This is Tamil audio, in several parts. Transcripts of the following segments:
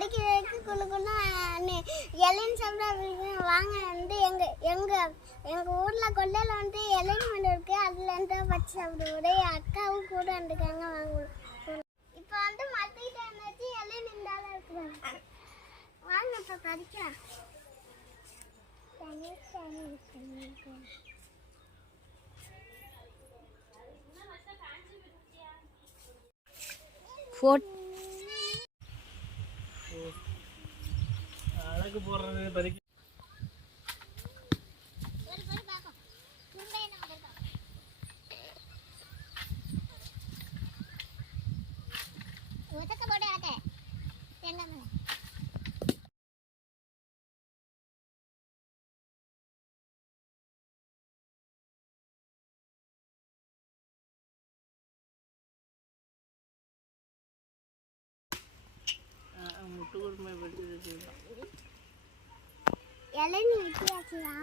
அடிக்கிறதுக்கு குழுக்குன்னு இளநி சாப்பிட வாங்க வந்து எங்கள் எங்கள் எங்கள் ஊரில் கொள்ளையில் வந்து இளநி மண்டு இருக்குது அதில் இருந்து பச்சை சாப்பிடுவோம். என் அக்காவும் கூட இருந்துக்காங்க வாங்குவோம் இப்போ வந்து மல்லிகை டைம் வச்சு இளநி இருந்தாலும் இருக்கிறாங்க. வாங்க இப்போ பறிக்கலாம். ஃபோர்ட் கணக்கு போடுறது பறிக்க முட்டு கொடுமை படிச்சது இளநி வெட்டியாச்சுடா.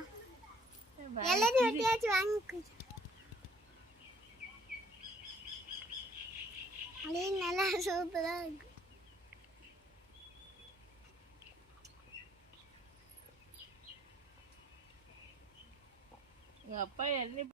இளநி வெட்டியாச்சு வாங்கி அப்படியே நல்லா சூப்பராக இருக்கு. எங்கள் அப்பா என்ன